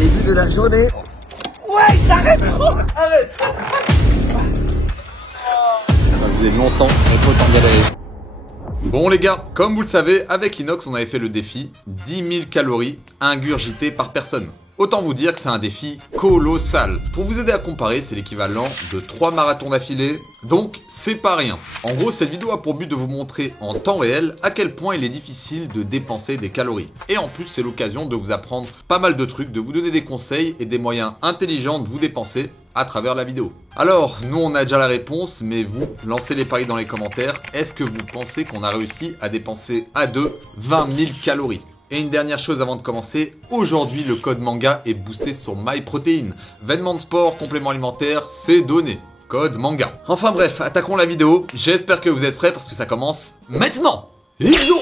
Début de la journée. Ouais, j'arrête. Arrête. Ça faisait longtemps, mais faut t'en galérer. Bon les gars, comme vous le savez, avec Inox on avait fait le défi 10 000 calories ingurgitées par personne. Autant vous dire que c'est un défi colossal. Pour vous aider à comparer, c'est l'équivalent de 3 marathons d'affilée, donc c'est pas rien. En gros, cette vidéo a pour but de vous montrer en temps réel à quel point il est difficile de dépenser des calories. Et en plus, c'est l'occasion de vous apprendre pas mal de trucs, de vous donner des conseils et des moyens intelligents de vous dépenser à travers la vidéo. Alors, nous on a déjà la réponse, mais vous, lancez les paris dans les commentaires. Est-ce que vous pensez qu'on a réussi à dépenser à deux 20 000 calories ? Et une dernière chose avant de commencer, aujourd'hui le code manga est boosté sur MyProtein. Vêtements de sport, compléments alimentaires, c'est donné. Code manga. Enfin bref, attaquons la vidéo. J'espère que vous êtes prêts parce que ça commence maintenant. Let's go!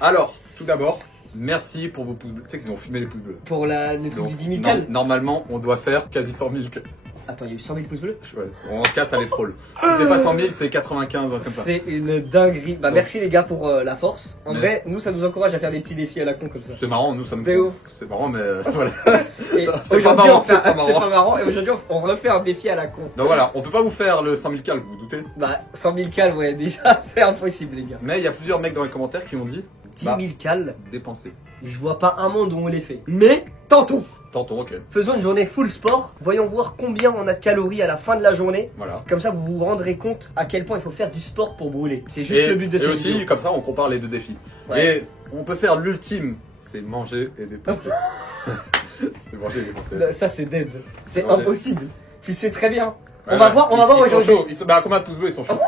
Alors, tout d'abord, merci pour vos pouces bleus. Tu sais qu'ils ont fumé les pouces bleus. Pour le truc Donc, du 10 000 cal. normalement, on doit faire quasi 100 000. Attends, il y a eu 100 000 pouces bleus. Ouais, en tout cas, ça les frôle. Si c'est pas 100 000, c'est 95, comme ça. C'est une dinguerie. Bah, Donc. merci les gars pour la force. En Mais- vrai, nous ça nous encourage à faire des petits défis à la con comme ça. C'est marrant, nous ça nous. C'est ouf. C'est marrant, mais voilà. Et C'est aujourd'hui, pas marrant, on fait un- c'est pas marrant. c'est pas marrant. Et aujourd'hui, on refait un défi à la con. Donc voilà, on peut pas vous faire le 100 000 cal, vous vous doutez. Bah, 100 000 cal, ouais, déjà, c'est impossible les gars. Mais il y a plusieurs mecs dans les commentaires qui ont dit 10 000 cal, dépenser. je vois pas un monde où on les fait. Mais, tentons. Tantôt, ok. Faisons une journée full sport. Voyons voir combien on a de calories à la fin de la journée. Voilà. Comme ça, vous vous rendrez compte à quel point il faut faire du sport pour brûler. C'est juste le but de et cette aussi, vidéo. comme ça, on compare les deux défis. Ouais. Et on peut faire l'ultime, c'est manger et dépenser. C'est manger et dépenser. Ça, c'est dead. C'est manger. impossible. Tu sais très bien. On Ouais, va voir ils sont aujourd'hui. chauds. Bah, combien de pouces bleus ils sont chauds?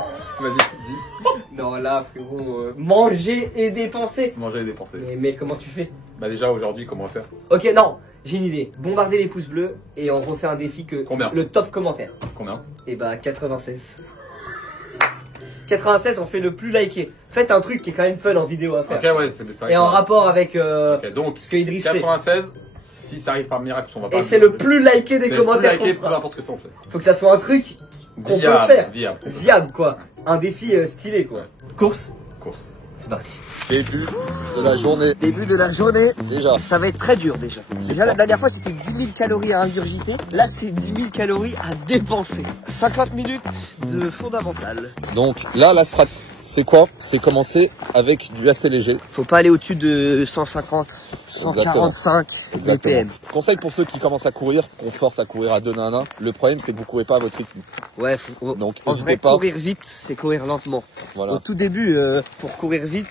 Vas-y, dis. Non, là, frérot, manger et dépenser. Manger et dépenser. Mais comment tu fais? Bah, déjà, aujourd'hui, comment faire? Ok, non, j'ai une idée. Bombarder les pouces bleus et on refait un défi que Combien? le top commentaire. Combien? Et bah 96. 96, on fait le plus liké. Faites un truc qui est quand même fun en vidéo à faire. Ok, ouais, c'est vrai. Et en rapport avec Ok, donc, ce que Idriss fait. 96, si ça arrive par miracle, on va pas. Et c'est le plus liké des C'est commentaires. plus liké, qu'on peu fera. importe ce que ça on fait. Faut que ça soit un truc qu'on peut Viable, faire. viable. Viable quoi. Un défi stylé quoi. Ouais. Course. Course. C'est parti. Début de la journée. Début de la journée. Déjà. Ça va être très dur déjà. Déjà la dernière fois c'était 10 000 calories à ingurgiter. Là c'est 10 000 calories à dépenser. 50 minutes de fondamental. Donc là, la strat, c'est quoi? C'est commencer avec du assez léger. Faut pas aller au-dessus de 150, 145 BPM. Conseil pour ceux qui commencent à courir, qu'on force à courir à 2 nanas. Le problème, c'est que vous courez pas à votre rythme. Ouais, Donc, en n'hésitez vrai, pas. courir vite, c'est courir lentement. Voilà. Au tout début, pour courir vite,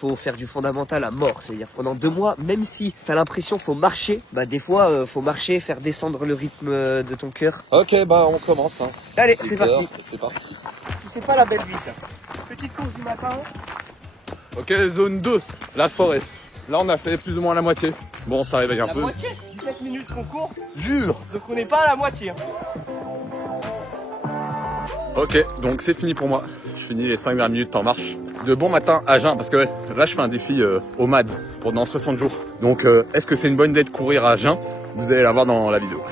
faut faire du fondamental à mort. C'est-à-dire pendant 2 mois, même si t'as l'impression faut marcher, bah des fois faut marcher, faire descendre le rythme de ton cœur. Ok, bah on commence. Hein. Allez, c'est clair, parti. C'est parti. C'est pas la belle vie ça. Petite course du matin. Ok, zone 2, la forêt. Là, on a fait plus ou moins la moitié. Bon, ça réveille un La peu. moitié. 17 minutes qu'on court. Jure. Donc on n'est pas à la moitié. Hein. Ok, donc c'est fini pour moi. Je finis les 5 dernières minutes en marche. De bon matin à jeun, parce que ouais, là je fais un défi au MAD pendant 60 jours. Donc est-ce que c'est une bonne idée de courir à jeun? Vous allez la voir dans la vidéo.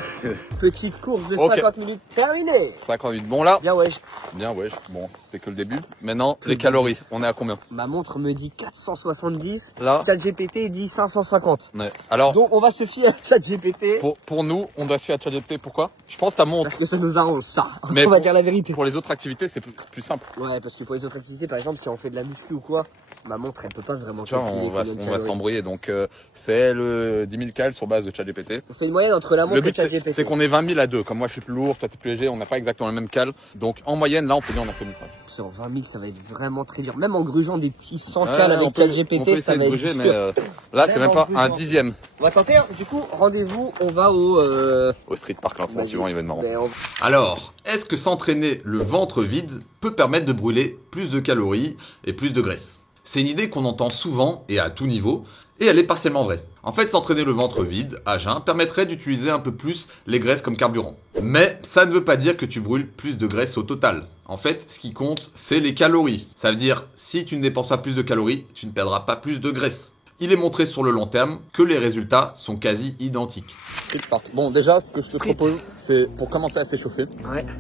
Petite course de Ok. 50 minutes terminée. 58. Bon là, Bien ouais, bien ouais, bon, c'était que le début. Maintenant, les calories, on est à combien? ma montre me dit 470. Là, ChatGPT dit 550. ouais. Alors, Donc on va se fier à ChatGPT pour nous, on doit se fier à ChatGPT. Pourquoi? Je pense ta montre. parce que ça nous arrange ça. Mais on va pour- dire la vérité. Pour les autres activités, c'est plus simple. Ouais, parce que pour les autres activités, par exemple, si on fait de la muscu ou quoi, ma montre elle peut pas vraiment Tu vois, calculer on va combien de on va calories. s'embrouiller. Donc c'est le 10 000 cal sur base de ChatGPT. On fait une moyenne entre la montre Le et but, ChatGPT. c'est qu'on ait 20 000 à deux. Comme moi, je suis plus lourd, toi, t'es plus léger, on n'a pas exactement le même cal. Donc, en moyenne, là, on peut dire on a fait 1005. Sur 20 000, ça va être vraiment très dur. Même en grugeant des petits 100 Ouais, cales on avec peut ChatGPT, ça essayer va de être bouger, dur. mais là, c'est même pas Vraiment un grugeant. dixième. On va tenter, du coup, rendez-vous, on va Au street park, lancement Vas-y. suivant événement. Mais on- Alors, est-ce que s'entraîner le ventre vide peut permettre de brûler plus de calories et plus de graisse? C'est une idée qu'on entend souvent et à tout niveau, et elle est partiellement vraie. En fait, s'entraîner le ventre vide, à jeun, permettrait d'utiliser un peu plus les graisses comme carburant. Mais ça ne veut pas dire que tu brûles plus de graisse au total. En fait, ce qui compte, c'est les calories. Ça veut dire, si tu ne dépenses pas plus de calories, tu ne perdras pas plus de graisse. il est montré sur le long terme que les résultats sont quasi identiques. Bon, déjà, ce que je te propose, c'est pour commencer à s'échauffer,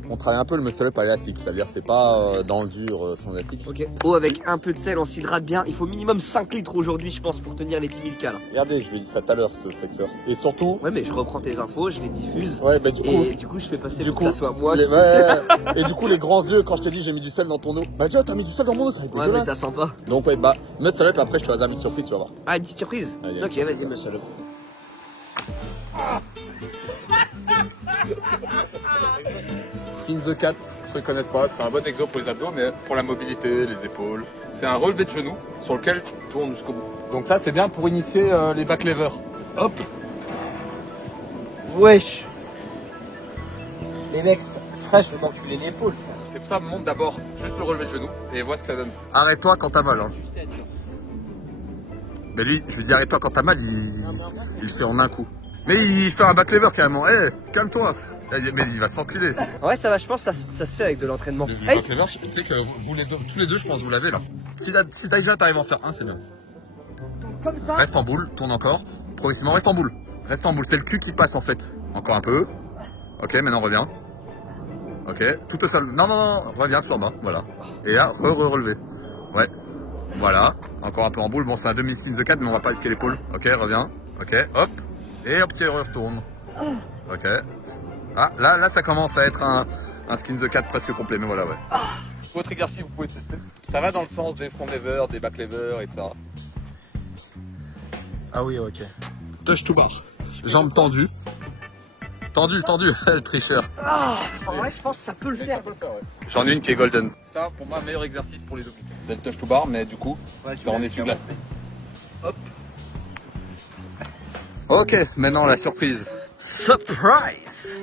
on travaille un peu le muscle-up à l'élastique. C'est-à-dire, c'est pas dans le dur sans élastique. Ok. Oh, avec un peu de sel, on s'hydrate bien. Il faut minimum 5 litres aujourd'hui, je pense, pour tenir les 10 000 cas là. Regardez, je lui ai dit ça tout à l'heure, ce flexeur. Et surtout. Ouais, mais je reprends tes infos, je les diffuse. Ouais, bah du coup. Et du coup, je fais passer pour que ça soit moi. Et du coup, les grands yeux, quand je te dis j'ai mis du sel dans ton eau. Bah, tu vois, t'as mis du sel dans mon eau, ça va être dégueulasse. Ouais, mais ça sent pas. Donc, ouais, bah, muscle-up, après, je te réserve une surprise, tu vas voir. Ah, une petite surprise. Allez, ok, vas-y, monsieur le. Skin the Cat, pour ceux qui connaissent pas, c'est un bon exo pour les abdos, mais pour la mobilité, les épaules. C'est un relevé de genou sur lequel tu tournes jusqu'au bout. Donc ça, c'est bien pour initier les back levers. Hop. Wesh. Les mecs, ça, je vais m'enculer l'épaule. C'est pour ça, monte d'abord juste le relevé de genou et vois ce que ça donne. Arrête-toi quand t'as mal. Hein. Mais lui, je lui dis arrête-toi quand t'as mal, il fait en un coup. Mais il fait un back lever carrément. Eh, calme-toi. Mais il va s'enculer. Ouais, ça va, je pense que ça se fait avec de l'entraînement. Le back lever, tu sais que tous les deux, je pense que vous l'avez là. Si déjà t'arrives à en faire un, c'est bien. Comme ça. Reste en boule, tourne encore. Progressivement, reste en boule. Reste en boule, c'est le cul qui passe en fait. Encore un peu. Ok, maintenant reviens. Ok, tout au sol. Non, reviens tout en bas, voilà. Et là, relever. Ouais, voilà. Encore un peu en boule. Bon, c'est un demi skin the cat, mais on va pas risquer l'épaule. Ok, reviens. Ok, hop. Et hop, tu retourne. Ok. Ah, là, ça commence à être un skin the cat presque complet, mais voilà, ouais. Votre exercice, vous pouvez tester. Ça va dans le sens des front levers, des back levers, etc. Ah oui, ok. Touch to bar. Jambes tendues. Tendu, le tricheur. Ah, en vrai, je pense que ça peut le faire. J'en ai une qui est golden. Ça, pour moi, meilleur exercice pour les obliques. C'est le touch to bar, mais du coup, c'est en essuie-glace. Hop. Ok, maintenant la surprise. Surprise.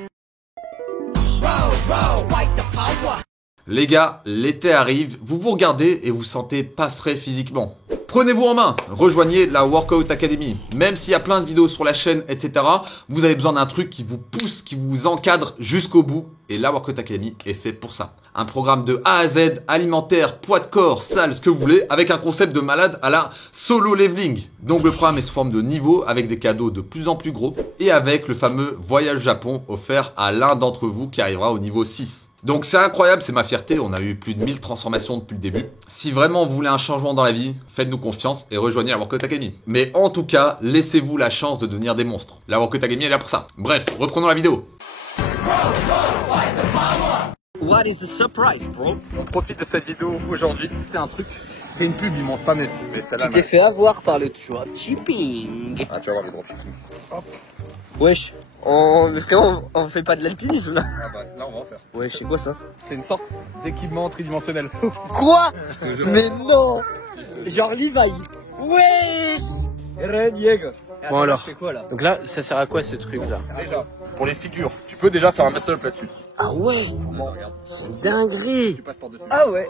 Les gars, l'été arrive, vous vous regardez et vous sentez pas frais physiquement. Prenez-vous en main, rejoignez la Workout Academy. Même s'il y a plein de vidéos sur la chaîne, etc., vous avez besoin d'un truc qui vous pousse, qui vous encadre jusqu'au bout. Et la Workout Academy est fait pour ça. Un programme de A à Z, alimentaire, poids de corps, salle, ce que vous voulez, avec un concept de malade à la solo leveling. Donc le programme est sous forme de niveau, avec des cadeaux de plus en plus gros, et avec le fameux voyage Japon offert à l'un d'entre vous qui arrivera au niveau 6. Donc c'est incroyable, c'est ma fierté, on a eu plus de 1000 transformations depuis le début. Si vraiment vous voulez un changement dans la vie, faites-nous confiance et rejoignez la Workout Academy. Mais en tout cas, laissez-vous la chance de devenir des monstres. La Workout Academy est là pour ça. Bref, reprenons la vidéo. What is the surprise, bro? On profite de cette vidéo aujourd'hui, c'est un truc, c'est une pub, ils m'ont spammé. Mais celle-là, Tu t'es fait avoir par le dropshipping. Ah, tu vas voir les dropshipping. Wesh, on fait pas de l'alpinisme là. Ah bah là on va en faire. Wesh, c'est quoi ça? C'est une sorte d'équipement tridimensionnel. Quoi? Mais non. Genre Levi. Wesh. Red Bon alors, c'est quoi là? donc là, ça sert à quoi ce truc là? Déjà, pour les figures, tu peux déjà faire un muscle-up là-dessus. Ah ouais. Bon, regarde, C'est une dinguerie. tu passes par-dessus. Ah ouais.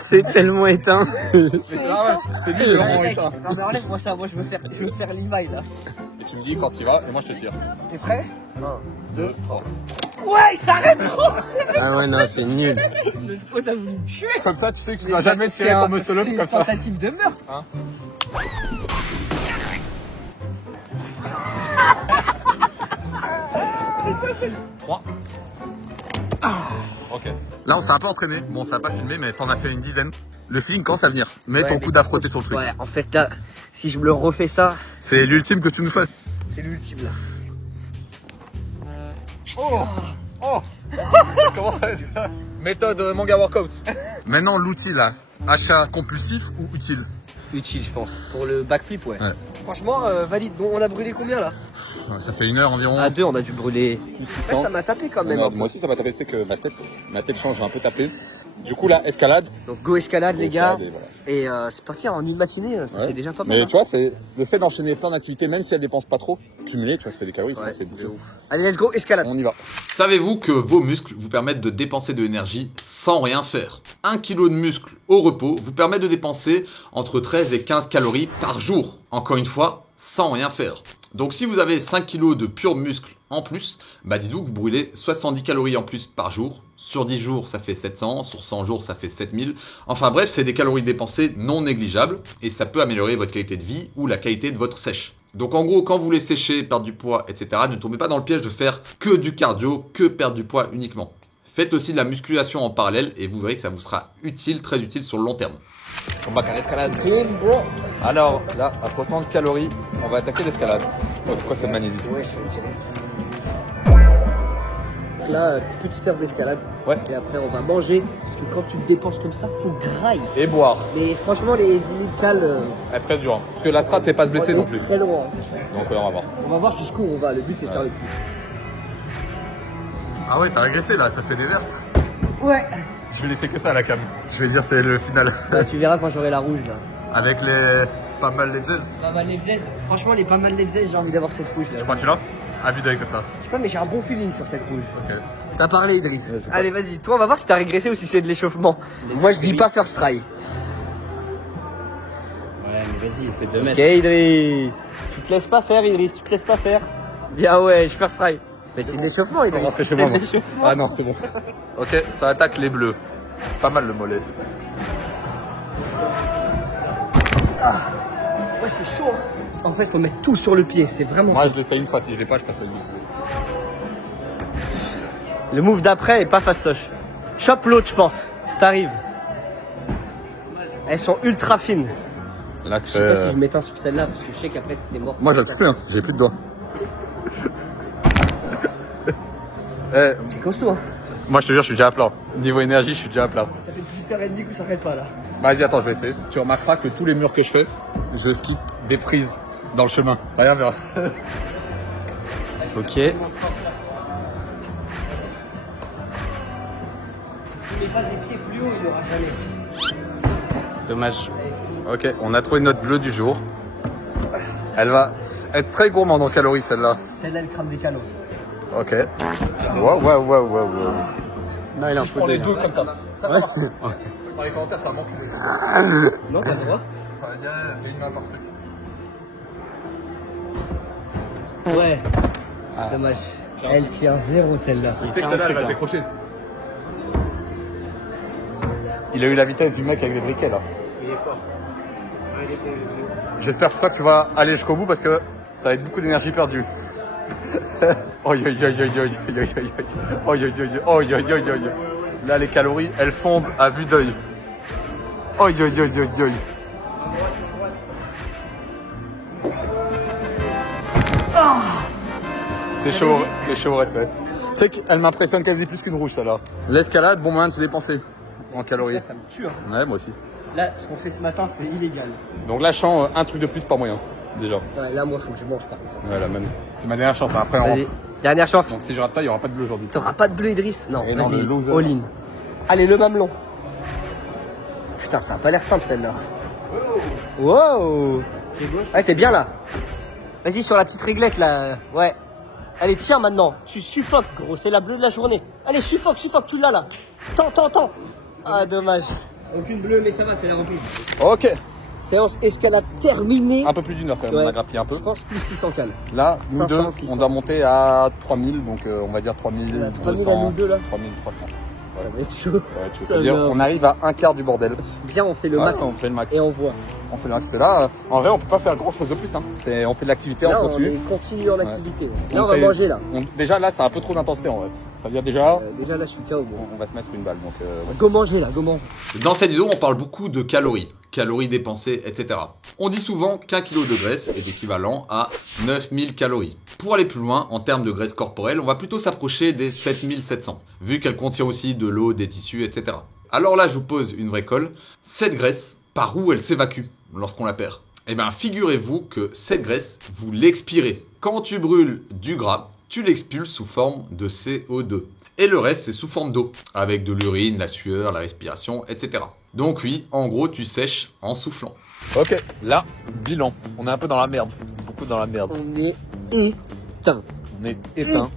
C'est tellement éteint. C'est là, ouais. C'est lui, vraiment Mec, éteint. non mais enlève-moi ça, moi je veux faire Levi là. Et tu me dis quand tu vas, et moi je te tire. T'es prêt? 1, 2, 3. Ouais, ça arrête trop. Ah ouais, non, c'est nul. Notre pote a voulu me tuer. Comme ça, tu sais que tu dois jamais tirer ton muscle-up comme C'est ça. une tentative de meurtre. Hein? Trois. Ok. Là, on s'est un peu entraîné. Bon, ça n'a pas filmé, mais t'en as fait une dizaine. Le feeling commence à venir. Mets ton coude à frotter sur le truc. Ouais, en fait là, si je me le refais ça, C'est l'ultime que tu nous fais. c'est l'ultime là. Oh ça commence à être... Méthode manga workout. Maintenant, l'outil là, achat compulsif ou utile? Utile, je pense. Pour le backflip, ouais. Ouais. Franchement, valide. Bon, on a brûlé combien là? Ça fait 1 heure environ. À 2, on a dû brûler. Ouais, 600. ça m'a tapé quand même. Moi aussi ça m'a tapé, tu sais que ma tête change, j'ai un peu tapé. Du coup là, escalade. Donc go escalade, les gars. Escalade, et voilà. Et c'est parti en une matinée, ça Ouais. fait déjà pas mal. Mais hein. tu vois, c'est le fait d'enchaîner plein d'activités, même si elles dépensent pas trop, cumulées, tu vois, ça fait des calories, Ouais, ça c'est de ouf. Allez, let's go, escalade. On y va. Savez-vous que vos muscles vous permettent de dépenser de l'énergie sans rien faire? 1 kg de muscle au repos vous permet de dépenser entre 13 et 15 calories par jour. Encore une fois, sans rien faire. Donc si vous avez 5 kg de pur muscle en plus, bah dites-vous que vous brûlez 70 calories en plus par jour. Sur 10 jours, ça fait 700, sur 100 jours, ça fait 7000. Enfin bref, c'est des calories dépensées non négligeables et ça peut améliorer votre qualité de vie ou la qualité de votre sèche. Donc en gros, quand vous voulez sécher, perdre du poids, etc., ne tombez pas dans le piège de faire que du cardio, que perdre du poids uniquement. Faites aussi de la musculation en parallèle et vous verrez que ça vous sera utile, très utile sur le long terme. On va à l'escalade. Alors là, à propos de calories, on va attaquer l'escalade. C'est quoi cette magnésie? Là, petite heure d'escalade. Ouais. Et après, on va manger. Parce que quand tu te dépenses comme ça, faut graille. Et boire. Mais franchement, les 10 000 cales. Très dur. Parce que la strat, c'est pas se blesser non plus. Très loin. Donc on va voir. On va voir jusqu'où on va. Le but, c'est de faire le plus. Ah ouais, t'as régressé là, ça fait des vertes. Ouais. Je vais laisser que ça à la cam. Je vais dire c'est le final. Bah, tu verras quand j'aurai la rouge là. Avec les pas mal les bzaises. Pas mal les bzaises. Franchement, les pas mal les bzaises, j'ai envie d'avoir cette rouge là. Tu crois que tu l'as? À vue d'œil comme ça. Je sais pas, mais j'ai un bon feeling sur cette rouge. Ok. T'as parlé, Idriss. Allez, vas-y. Toi, on va voir si t'as régressé ou si c'est de l'échauffement. Moi, je dis pas first try. Ouais, mais vas-y, fais 2 mètres. Ok, Idriss. Tu te laisses pas faire, Idriss. Tu te laisses pas faire. Bien, ouais, je first try. Mais c'est de l'échauffement, Idriss. rentrer chez C'est moi, de moi. l'échauffement. Ah non, c'est bon. Ok, ça attaque les bleus. Pas mal le mollet. Ouais, c'est chaud. Hein. En fait, faut mettre tout sur le pied. C'est vraiment. Moi, je l'essaye une fois. Si je l'ai pas, je passe à lui. Le move d'après est pas fastoche. Chope l'autre, je pense. Si t'arrives. Elles sont ultra fines. Là, Je sais pas si je m'éteins sur celle-là parce que je sais qu'après t'es mort. Moi, je le fais, hein. J'ai plus de doigts. C'est costaud, hein. Moi, je te jure, je suis déjà à plat. Niveau énergie, je suis déjà à plat. Ça fait 18h30 que ça s'arrête pas là. Vas-y, attends, je vais essayer. Tu remarqueras que tous les murs que je fais, je skip des prises dans le chemin. Regarde, verra. Ok. Tu mets pas des pieds plus haut, il n'y aura jamais. Dommage. Ok, on a trouvé notre bleu du jour. Elle va être très gourmande en calories, celle-là. Celle-là, elle crame des calories. Ok. Wow. Non, il en faut deux. comme ça. Ça marche. Dans les commentaires, ça manque. Non, t'as le droit. Ça veut dire c'est une main par truc. Ouais. Dommage. Elle tient 0 celle-là. Tu sais que celle-là, elle va s'écrocher. Il a eu la vitesse du mec avec les briquets là. Il est fort. J'espère que toi tu vas aller jusqu'au bout parce que ça va être beaucoup d'énergie perdue. Là les calories elles fondent à vue d'œil. T'es chaud au respect. Tu sais qu'elle m'impressionne quasi plus qu'une rouge celle-là. L'escalade, bon moyen de se dépenser en calories. Là, ça me tue. Hein. Ouais, moi aussi. Là, ce qu'on fait ce matin, c'est illégal. Donc là, je sens un truc de plus par moyen, déjà. Ouais, là, moi, faut que je mange par exemple. Ouais, là, même. C'est ma dernière chance, hein. Après, on Vas-y, rentre. dernière chance. Donc si je rate ça, il n'y aura pas de bleu aujourd'hui. T'auras pas de bleu, Idriss? Non, Et non, vas-y, le loser. all in. Allez, le mamelon. Putain, ça a pas l'air simple celle-là. Wow. Ouais, t'es bien là. Vas-y, sur la petite réglette là. Ouais. Allez, tiens maintenant. Tu suffoques, gros. C'est la bleue de la journée. Allez, suffoque, tu l'as là. Tant. Ah, dommage. Aucune bleue, mais ça va, c'est la remplie. Ok. Séance escalade terminée. Un peu plus d'une heure quand même, Ouais. on a grappillé un peu. Je pense plus 600 cales. Là, nous 500, deux, 600. on doit monter à 3000, donc on va dire 3000. On a 3000 à nous deux, là. 3300. Ça va être chaud. Ça va être chaud. Ça C'est-à-dire, va. on arrive à un quart du bordel. Viens, on fait le Ouais, max. on fait le max. Et on voit. On fait le max. Parce que là, en vrai, on peut pas faire grand chose de plus. Hein. On fait de l'activité, Là, on on continue. est continue en activité. Là, On on va fait- manger là. Déjà, là, c'est un peu trop d'intensité en vrai. Ça veut dire déjà, Déjà là, je suis KO. Bon. on va se mettre une balle. Donc, ouais. Go manger là, go manger. Dans cette vidéo, on parle beaucoup de calories dépensées, etc. On dit souvent qu'un kilo de graisse est équivalent à 9000 calories. Pour aller plus loin, en termes de graisse corporelle, on va plutôt s'approcher des 7700, vu qu'elle contient aussi de l'eau, des tissus, etc. Alors là, je vous pose une vraie colle. Cette graisse, par où elle s'évacue lorsqu'on la perd? Eh bien, figurez-vous que cette graisse, vous l'expirez. Quand tu brûles du gras, tu l'expulses sous forme de CO2. Et le reste, c'est sous forme d'eau, avec de l'urine, la sueur, la respiration, etc. Donc oui, en gros, tu sèches en soufflant. Ok, là, bilan. On est un peu dans la merde. Beaucoup dans la merde. On est éteint. On est éteint.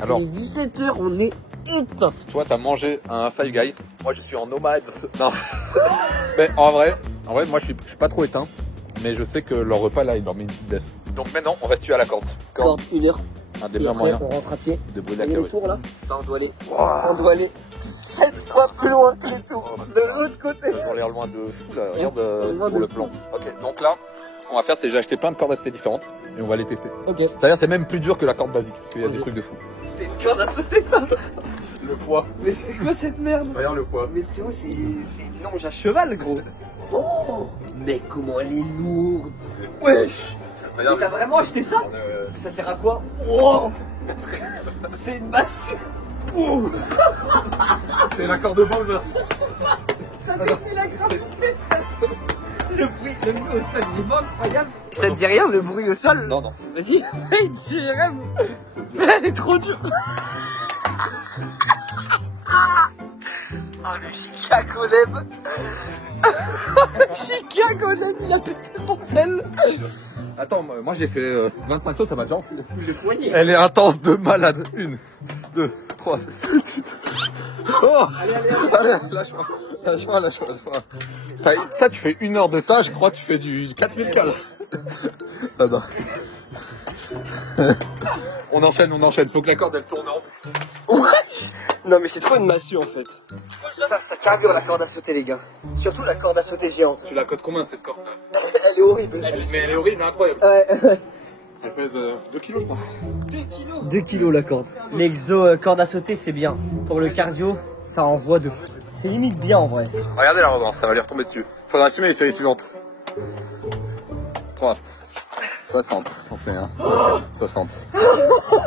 Alors. Il est 17h, on est éteint. Toi, t'as mangé un Five Guys. Moi, je suis en nomade. Non. Mais en vrai, moi, je suis pas trop éteint. Mais je sais que leur repas, là, il leur met une petite def. Donc maintenant, on va se tuer à la corde. Corde, 1 heure. Un Et débat après, moyen on rentre à pied. de brûler la Et le calorie. tour là, on doit aller 7 fois plus loin que les tours. De l'autre côté. Ils ont l'air loin de fou là, regarde loin sur de le plan. Ok, donc là, ce qu'on va faire, c'est j'ai acheté plein de cordes à sauter différentes et on va les tester. Ok. Ça veut dire c'est même plus dur que la corde basique parce qu'il y a Ok. des trucs de fou. C'est une corde à sauter ça. Le poids. Mais c'est quoi cette merde? Regarde le poids. Mais frérot, c'est une longe à cheval gros. Oh. Mais comment elle est lourde. Wesh. Mais t'as vraiment acheté ça? Mais ça sert à quoi? Oh. C'est une massue. Oh. C'est la corde de Bowser. Ça défie la gravité. Le bruit au sol, il est pas incroyable. Ça te dit rien le bruit au sol? Non, non. Vas-y, Jérém. Elle est trop dure. Oh le Chicago Leb. Chicago Leb, il a pété son tel. Attends, moi j'ai fait 25 sauts, ça m'a déjà enflé. Le poignet. Elle est intense de malade. 1, 2, 3. Oh, allez, lâche-moi. Ça, tu fais 1 heure de ça, je crois que tu fais du 4000 cal. Ah non. On enchaîne, faut que la corde elle tourne en rond. Wesh. Non mais c'est trop une massue en fait. Putain, ça carbure la corde à sauter les gars. Surtout la corde à sauter géante. Tu la cotes combien cette corde là? Elle est horrible. Mais elle est horrible, mais incroyable. Ouais. Elle pèse 2 kilos je crois. 2 kilos la corde. L'exo corde à sauter c'est bien. Pour le cardio, ça envoie de fou. C'est limite bien en vrai. Regardez la redance, ça va lui retomber dessus. Faudra assumer les séries suivantes. 3, 60, 61, 60,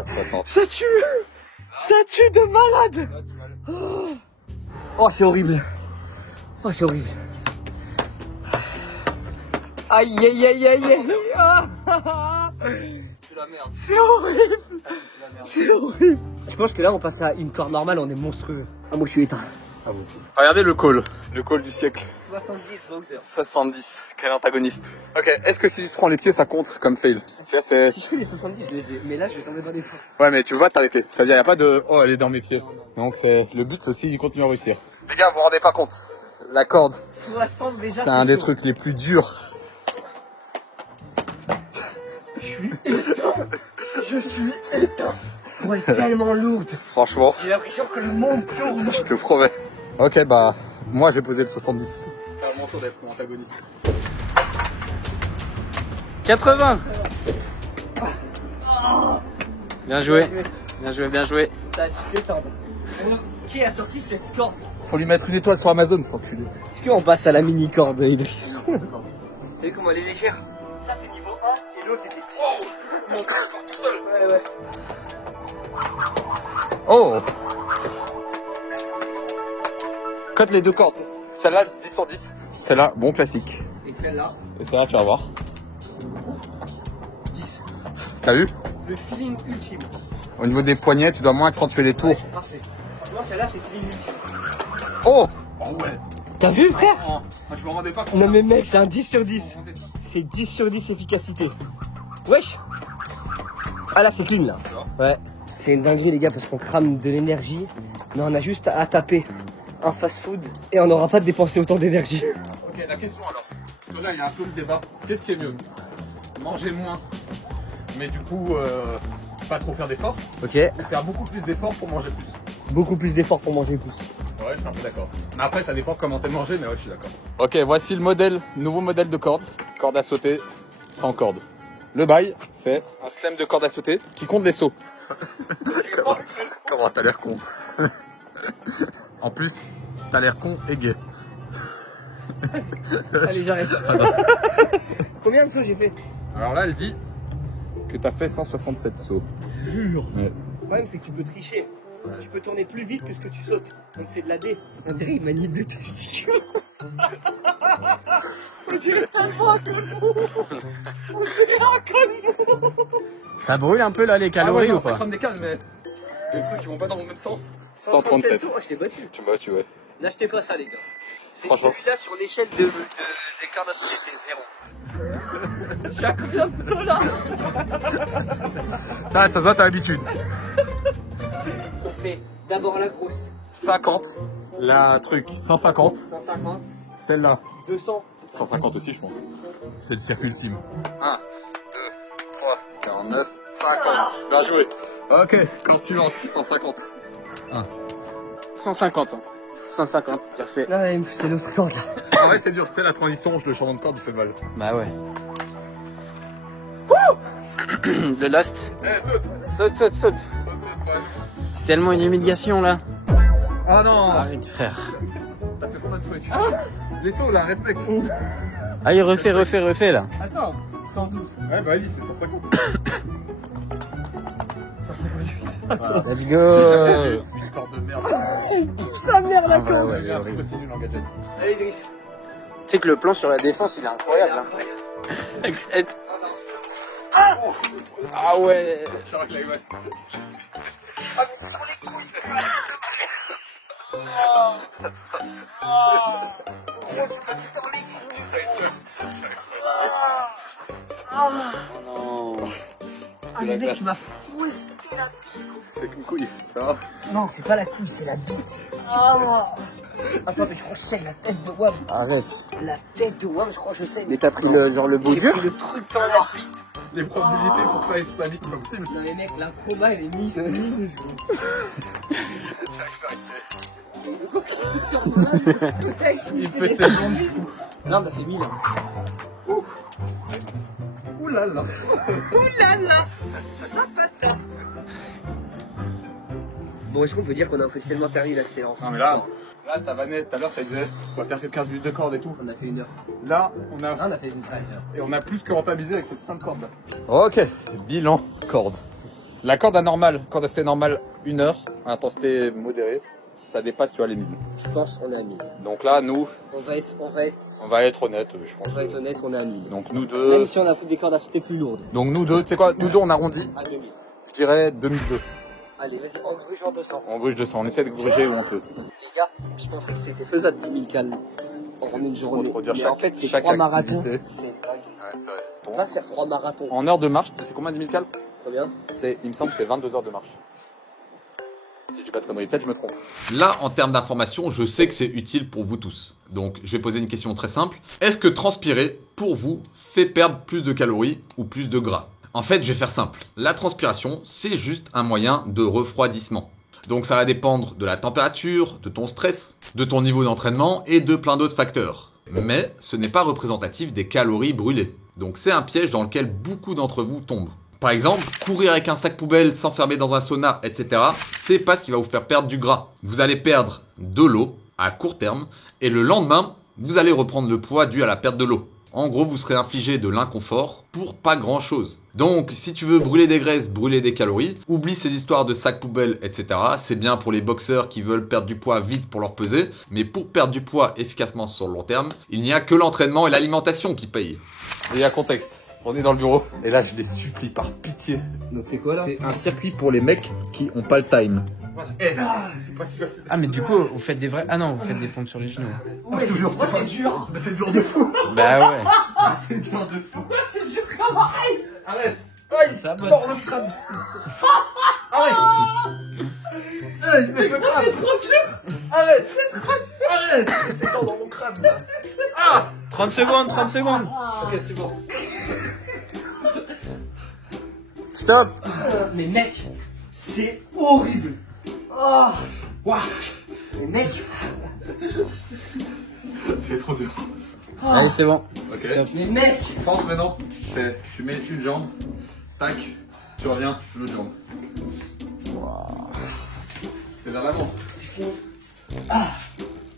60. Ça tue. Ça tue de malade. Oh c'est horrible. Oh c'est horrible. Aïe aïe aïe aïe aïe. Ah. C'est horrible. C'est horrible. Je pense que là on passe à une corde normale, on est monstrueux. Ah moi je suis éteint. Ah moi aussi. Regardez le call du siècle. 70 Bowser. 70, quel antagoniste. Ok, est-ce que si tu te prends les pieds ça compte comme fail? C'est... Si je fais les 70 je les ai, mais là je vais tomber dans les fonds. Ouais mais tu veux pas t'arrêter, c'est-à-dire y a pas de oh elle est dans mes pieds. Donc c'est le but c'est aussi d'y continuer à réussir. Les gars vous vous rendez pas compte, la corde 60 déjà. c'est un des trucs les plus durs. Je suis éteint. Ouais, tellement lourde. Franchement, J'ai l'impression que le monde tourne. je te promets. Ok bah moi j'ai posé le 70. C'est à mon tour d'être mon antagoniste. 80. Bien joué. Bien joué, bien joué. Ça a dû t'éteindre. Qui a sorti cette corde? Faut lui mettre une étoile sur Amazon cet enculé. Est-ce qu'on passe à la mini corde Idriss? Vous savez comment elle est légère? Ça c'est niveau 1 et l'autre était 10. Oh mon corps tout seul. Ouais ouais. Oh. Cote les 2 cordes. Celle-là 10 sur 10. Celle-là bon classique. Et celle-là? Et celle-là tu vas voir. 10. T'as vu? Le feeling ultime. Au niveau des poignets tu dois moins accentuer les tours. Ouais, c'est parfait. Moi celle-là c'est feeling ultime. Oh. Oh ouais. T'as vu frère? Je me rendais pas compte. Non mais mec c'est un 10 sur 10. C'est 10 sur 10 efficacité. Wesh. Ah là c'est clean là. Ouais. C'est une dinguerie les gars parce qu'on crame de l'énergie. Mais on a juste à taper un fast food et on n'aura pas dépensé autant d'énergie. Ok, la question alors. Parce que là il y a un peu le débat. Qu'est-ce qui est mieux? Manger moins, mais du coup pas trop faire d'efforts. Ok. Ou faire beaucoup plus d'efforts pour manger plus. Beaucoup plus d'efforts pour manger plus. Ouais, je suis un peu d'accord. Mais après, ça dépend comment t'aimes manger, mais ouais, je suis d'accord. Ok, voici le modèle, nouveau modèle de corde. Corde à sauter, sans corde. Le bail, c'est un système de corde à sauter qui compte les sauts. Comment t'as l'air con. En plus, t'as l'air con et gay. Allez j'arrête. Combien de sauts j'ai fait? Alors là, elle dit que t'as fait 167 sauts. Jure. Ouais. Le problème c'est que tu peux tricher. Tu peux tourner plus vite que ce que tu sautes. Donc c'est de la D. On dirait une manip de testicules. On dirait tellement un colmou. On dirait un colmou. Ça brûle un peu là les calories ou ça pas? crame des cales, mais les trucs qui vont pas dans le même sens. 137 sauts. Oh, je t'ai battu. Tu vois, tu vois. N'achetez pas ça les gars. C'est Franchement. celui-là sur l'échelle des cordes à sauter, c'est 0. J'ai à combien de sauts là? Ça se voit, t'as l'habitude. On fait d'abord la grosse. 50. La truc, 150. 150. Celle-là. 200. 150 aussi, je pense. C'est le circuit ultime. 1, 2, 49, 50. Bien joué. Ok, corde suivante, 150. 150. 150, bien fait. Non, c'est l'autre corde. En vrai, c'est dur, tu sais, la transition, le changement de corde, il fait mal. Bah ouais. Le last. Eh, saute. Saute, saute, saute. Ouais. C'est tellement une humiliation là. Ah non. Arrête frère. T'as fait combien de trucs? Les sauts là, respecte. Allez, refais là. Attends, 112. Ouais, bah vas-y, c'est 150. 158. Let's go. Une corde de merde. Sa mère la Ah, corde. ouais, Il y a un truc aussi nul en gadget. Allez, Idriss. Tu sais que le plan sur la défense il est incroyable. Hein. Ah ouais. Charles Clay, ouais. Ah, mais sur les couilles. Non. Ah, le mec, tu m'as fouetté la bite. C'est qu'une couille, ça va. Non, c'est pas la couille, c'est la bite. Ah. Attends, mais je crois que je saigne la tête de Wam. Arrête. La tête de Wam, je crois que je saigne. Mais t'as pris le genre le bout dur. Le truc dans la bite. Les probabilités pour que ça aille sur sa bite, c'est pas possible. Non, les mecs, l'acrobat, il est mis. Il fait ses blondes fous. Là, on a fait 1000. Ouh là là. Bon, est-ce qu'on peut dire qu'on a officiellement terminé la séance? Non mais là, ça va net. Tout à l'heure, ça disait, on va faire que 15 minutes de corde et tout. On a fait 1 heure. Là, on Là, on a fait une heure. Et on a plus que rentabilisé avec cette fin de corde là. Ok, bilan corde. La corde anormale, corde assez normale, 1 heure, intensité modérée, ça dépasse tu vois les 1000. Je pense qu'on est à 1000. Donc là, nous, On va être honnête, je pense. honnête, on est à 1000. Donc nous Même deux, si on a pris des cordes à sauter plus lourdes. tu sais quoi, nous deux on arrondit, À 2000. je dirais 2002. Allez, vas-y, on gruge en 200. On bruge 200, on essaie de gruger où on peut. Les gars, je pensais que c'était faisable 10 000 cales en une journée. Trop dur, Mais chaque- en fait, c'est chaque 3 marathons. activité. C'est dingue. Ouais, c'est vrai. On va faire 3 marathons. En heure de marche, c'est combien 10 000 cales? Combien? Il me semble que c'est 22 heures de marche. Si je dis pas de conneries, peut-être je me trompe. Là, en termes d'information, je sais que c'est utile pour vous tous. Donc, je vais poser une question très simple. Est-ce que transpirer, pour vous, fait perdre plus de calories ou plus de gras? En fait, je vais faire simple. La transpiration, c'est juste un moyen de refroidissement. Donc, ça va dépendre de la température, de ton stress, de ton niveau d'entraînement et de plein d'autres facteurs. Mais ce n'est pas représentatif des calories brûlées. Donc, c'est un piège dans lequel beaucoup d'entre vous tombent. Par exemple, courir avec un sac poubelle, s'enfermer dans un sauna, etc. C'est pas ce qui va vous faire perdre du gras. Vous allez perdre de l'eau à court terme et le lendemain, vous allez reprendre le poids dû à la perte de l'eau. En gros, vous serez infligé de l'inconfort pour pas grand chose. Donc, si tu veux brûler des graisses, brûler des calories, oublie ces histoires de sac poubelle, etc. C'est bien pour les boxeurs qui veulent perdre du poids vite pour leur peser. Mais pour perdre du poids efficacement sur le long terme, il n'y a que l'entraînement et l'alimentation qui payent. Et il y a contexte. On est dans le bureau. Et là, je les supplie par pitié. Donc, c'est quoi là? C'est un circuit pour les mecs qui ont pas le time. C'est pas si facile. Ah mais du coup vous faites des vrais. Ah non, vous faites des pompes sur les genoux. Ouais, moi, c'est dur. Mais c'est dur de fou. Bah ouais. C'est dur de fou. C'est dur comme ice. Arrête. Ça va. Mors le crâne. Arrête. Hey, mais le crâne. C'est trop dur. Arrête. Arrête. C'est dans mon crâne là. Ah. 30 secondes, 30 secondes. Ok, c'est bon. Stop. Mais mec, c'est horrible. Oh. Waouh. Mais mec. C'est trop dur. Allez, c'est bon. Ok. Mais mec. Force maintenant. C'est tu mets une jambe. Tac. Tu reviens. L'autre jambe. C'est vers l'avant.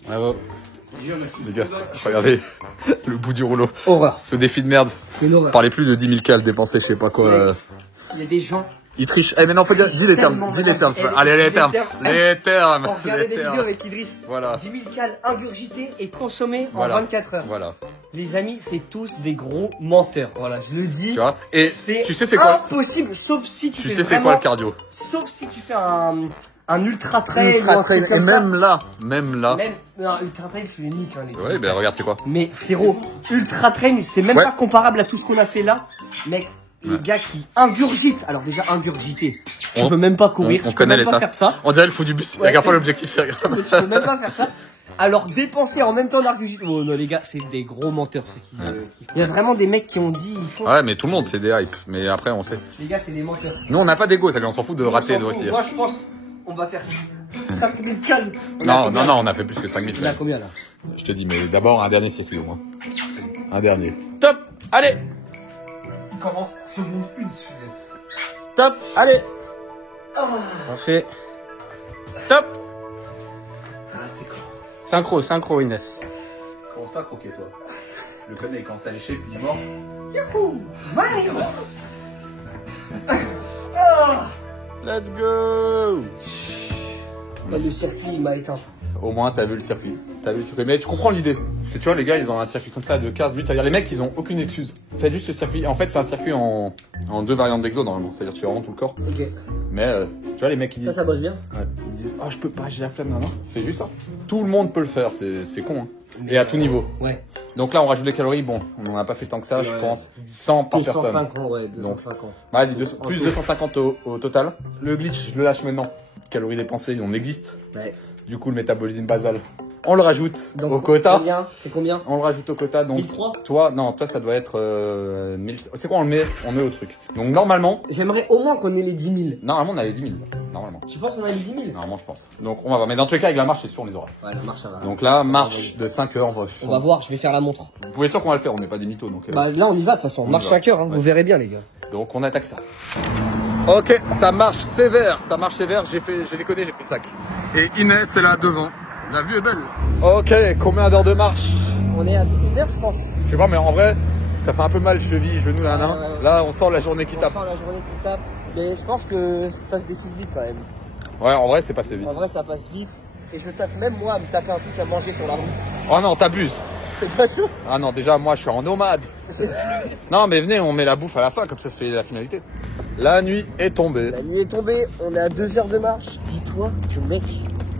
Bravo. Les gars, regardez le bout du rouleau. Horreur. Ce défi de merde. C'est une horreur. Parlez plus de 10 000 cales dépensés, je sais pas quoi. Il y a des gens. Ils trichent. Eh, mais non, faut dire, dis les termes. Dis les termes. Allez, les termes. Les termes. Regardez des vidéos avec Idriss. Voilà. 10 000 cales ingurgitées et consommées Voilà. en 24 heures. Voilà. Les amis, c'est tous des gros menteurs. Voilà, je le dis. Tu vois. Et C'est tu sais c'est quoi impossible, sauf si tu Tu fais sais c'est vraiment, quoi le cardio? sauf si tu fais un ultra trail. Ultra ou un trail. truc comme Et ça. même là. Même non, ultra trail, tu les niques. Hein, les Ouais, ben regarde, c'est quoi? Mais frérot, ultra trail, c'est même Ouais. pas comparable à tout ce qu'on a fait là. Mec, les gars qui ingurgitent. Alors déjà ingurgiter, tu peux même pas courir, on tu peux connaît même pas l'état. faire ça. On dirait le fou du bus. Ouais. Regarde pas l'objectif. Regarde. Tu peux même pas faire ça. alors dépenser en même temps l'argumite. Oh non les gars, c'est des gros menteurs ceux qui. Il y a vraiment des mecs qui ont dit ils font. Ouais, mais tout le monde c'est des hypes. Mais après on sait. Les gars, c'est des menteurs. Nous on n'a pas d'ego, on s'en fout de rater de Moi réussir. je pense on va faire 5000 calmes. Non, on a fait plus que 5000. On a combien là? Je te dis, mais d'abord un dernier circuit au moins. Un dernier. Top. Allez. Il commence seconde 1 celui-là. Stop, allez. Parfait. Top. Ah, c'était quoi? Synchro, Inès. Commence pas à croquer toi. Le connais, il commence à lécher puis il est mort. Let's go. Le circuit il m'a éteint. Au moins t'as vu le circuit. Mais tu comprends l'idée. Parce que tu vois les gars ils ont un circuit comme ça de 15 minutes. C'est-à-dire les mecs ils ont aucune excuse. Faites juste ce circuit. En fait c'est un circuit en 2 variantes d'exo normalement. C'est-à-dire tu fais vraiment tout le corps. Ok. Mais tu vois les mecs qui disent. Ça bosse bien. Ouais, ils disent oh je peux pas, j'ai la flemme maintenant. Fais juste ça. Tout le monde peut le faire, c'est con hein. Et à tout niveau. Ouais. Donc là on rajoute des calories, bon, on n'en a pas fait tant que ça, je pense. 100 par personne. 250, ouais, 250. Vas-y, plus 250 au total. Le glitch, je le lâche maintenant. Calories dépensées, on existe. Ouais. Du coup le métabolisme basal, on le rajoute Donc, au quota. C'est combien? On le rajoute au quota, donc 1003. toi ça doit être 1000. C'est quoi on met au truc. Donc normalement, J'aimerais au moins qu'on ait les 10 000. on a les 10 000. Normalement. Tu penses qu'on a les 10 000? Normalement je pense. Donc on va voir. Mais dans tous les cas avec la marche c'est sûr on les aura. Ouais, la marche ça va. Donc là, marche de 5 heures. On va voir, je vais faire la montre. Vous pouvez être sûr qu'on va le faire, on n'est pas des mythos donc. Bah là on y va de toute façon, On marche y va. 5 heures, hein, vous verrez bien les gars. Donc on attaque ça. Ok, ça marche sévère, j'ai déconné, j'ai pris le sac. Et Inès est là devant. La vue est belle. Ok, combien d'heures de marche? On est à 12 heures je pense. Je sais pas, mais en vrai, ça fait un peu mal, cheville, genoux, là, ouais. Là, on sent la journée qui On tape. sent la journée qui tape. Mais je pense que ça se défile vite quand même. Ouais, en vrai, c'est passé vite. En vrai ça passe vite. Et je tape même moi à me taper un truc à manger sur la route. Oh non, t'abuses. C'est pas chaud? Ah non, déjà, moi, je suis en nomade. Non, mais venez, on met la bouffe à la fin, comme ça se fait la finalité. La nuit est tombée. La nuit est tombée, on est à 2 heures de marche. Dis-toi que mec,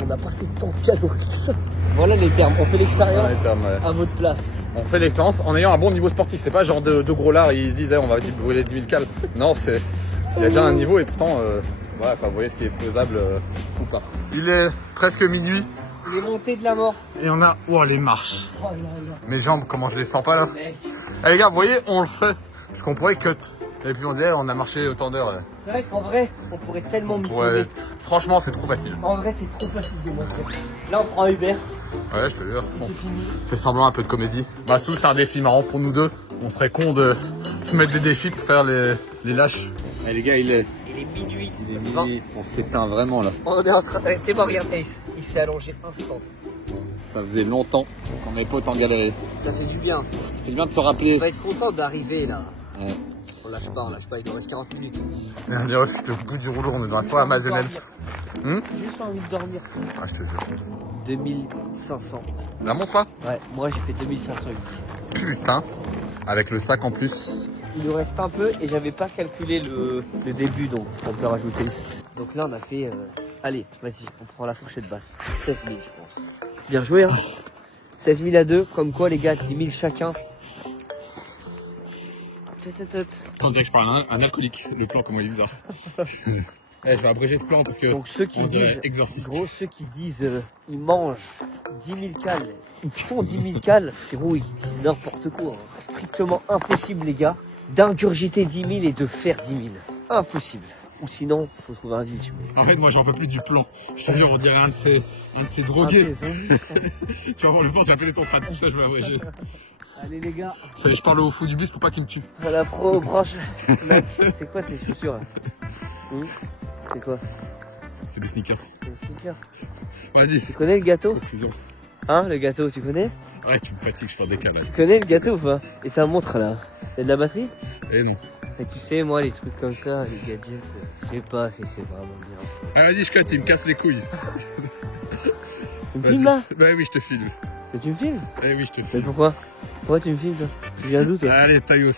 on n'a pas fait tant de calories que ça. Voilà les termes, on fait l'expérience Ouais, les termes, ouais. à votre place. On fait l'expérience en ayant un bon niveau sportif. C'est pas genre deux gros lards, ils disaient on va brûler 10 000 cales. Non, il y a déjà un niveau et pourtant, voilà, quoi, vous voyez ce qui est faisable ou pas. Il est presque minuit Les montées de la mort. et on a, oh les marches. Oh là là. Mes jambes, comment je les sens pas là. Eh les gars, vous voyez, on le fait. Parce qu'on pourrait cut. Et puis on dirait on a marché autant d'heures. C'est vrai qu'en vrai, on pourrait tellement me Ouais, franchement, c'est trop facile. En vrai, c'est trop facile de monter. Là, on prend un Uber, Ouais, je te jure. Bon, c'est fini. fais semblant un peu de comédie. Massou, c'est un défi marrant pour nous deux. On serait con de se mettre des défis pour faire les lâches. Eh les gars, il est minuit. on s'éteint vraiment là. On est en train. T'es mort, regarde, il s'est allongé instant. Ça faisait longtemps qu'on n'avait pas autant galéré. Ça fait du bien. C'est bien de se On rappeler. va être content d'arriver là. Ouais. On lâche pas, il nous reste 40 minutes. On est au bout du rouleau, on est dans la forêt amazonienne. Juste envie de dormir. Ah, je te jure. 2500. La montre là? Ouais, moi j'ai fait 2508. Putain. Avec le sac en plus. Il nous reste un peu et j'avais pas calculé le début donc on peut rajouter. Donc là on a fait. Allez, vas-y, on prend la fourchette basse. 16 000 je pense. Bien joué hein. 16 000 à 2, comme quoi les gars, 10 000 chacun. Quand on dirait que je parle à un alcoolique, le plan comment il est bizarre. Je vais abréger ce plan parce que Donc ceux qui disent, exorciste. gros, ceux qui disent ils mangent 10 000 cales, ils font 10 000 cales, frérot, ils disent n'importe quoi. Hein. Strictement impossible les gars, d'ingurgiter 10 000 et de faire 10 000. Impossible. Ou sinon, faut trouver un glitch. En fait, moi j'en peux plus du plan. Je te jure, on dirait un de ces drogués. Tu vas voir le plan, tu vas appeler ton crâne, tout ça, je vais abréger. Allez les gars, Ça, je parle au fou du bus pour pas qu'il me tue. à la proche. Mec, c'est quoi ces chaussures là C'est quoi? C'est des sneakers. C'est des sneakers. Vas-y. Tu connais le gâteau? Toujours. Hein, le gâteau, tu connais? Ouais, tu me fatigues, je fais un décalage. Tu connais le gâteau ou pas? Et ta montre là? T'as de la batterie? Eh non. Et tu sais, moi, les trucs comme ça, les gadgets, je sais pas si c'est vraiment bien. Ah, vas-y, je cut, il me casse les couilles. Tu me filmes là? Bah oui, je te filme. Mais tu me filmes? Eh oui, je te Mais filme. pourquoi? Pourquoi tu me filmes toi? Tu viens d'où toi? Allez, taillos.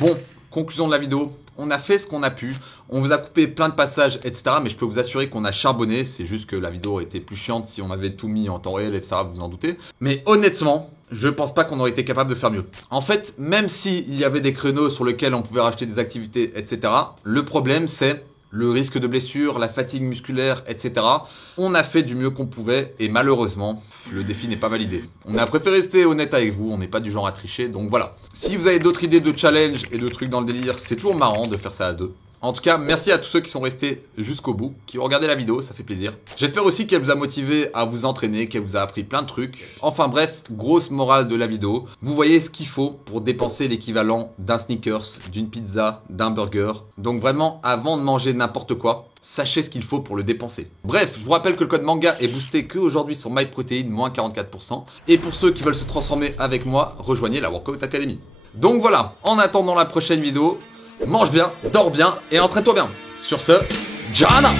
Bon, conclusion de la vidéo. On a fait ce qu'on a pu. On vous a coupé plein de passages, etc. Mais je peux vous assurer qu'on a charbonné. C'est juste que la vidéo aurait été plus chiante si on avait tout mis en temps réel, etc. Vous vous en doutez. Mais honnêtement, je pense pas qu'on aurait été capable de faire mieux. En fait, même s'il y avait des créneaux sur lesquels on pouvait racheter des activités, etc. Le problème, c'est le risque de blessure, la fatigue musculaire, etc. On a fait du mieux qu'on pouvait et malheureusement, le défi n'est pas validé. On a préféré rester honnête avec vous, on n'est pas du genre à tricher, donc voilà. Si vous avez d'autres idées de challenge et de trucs dans le délire, c'est toujours marrant de faire ça à deux. En tout cas, merci à tous ceux qui sont restés jusqu'au bout, qui ont regardé la vidéo, ça fait plaisir. J'espère aussi qu'elle vous a motivé à vous entraîner, qu'elle vous a appris plein de trucs. Enfin bref, grosse morale de la vidéo. Vous voyez ce qu'il faut pour dépenser l'équivalent d'un sneakers, d'une pizza, d'un burger. Donc vraiment, avant de manger n'importe quoi, sachez ce qu'il faut pour le dépenser. Bref, je vous rappelle que le code MANGA est boosté que aujourd'hui sur MyProtein, moins 44%. Et pour ceux qui veulent se transformer avec moi, rejoignez la Workout Academy. Donc voilà, en attendant la prochaine vidéo, mange bien, dors bien et entraîne-toi bien. Sur ce, Jana!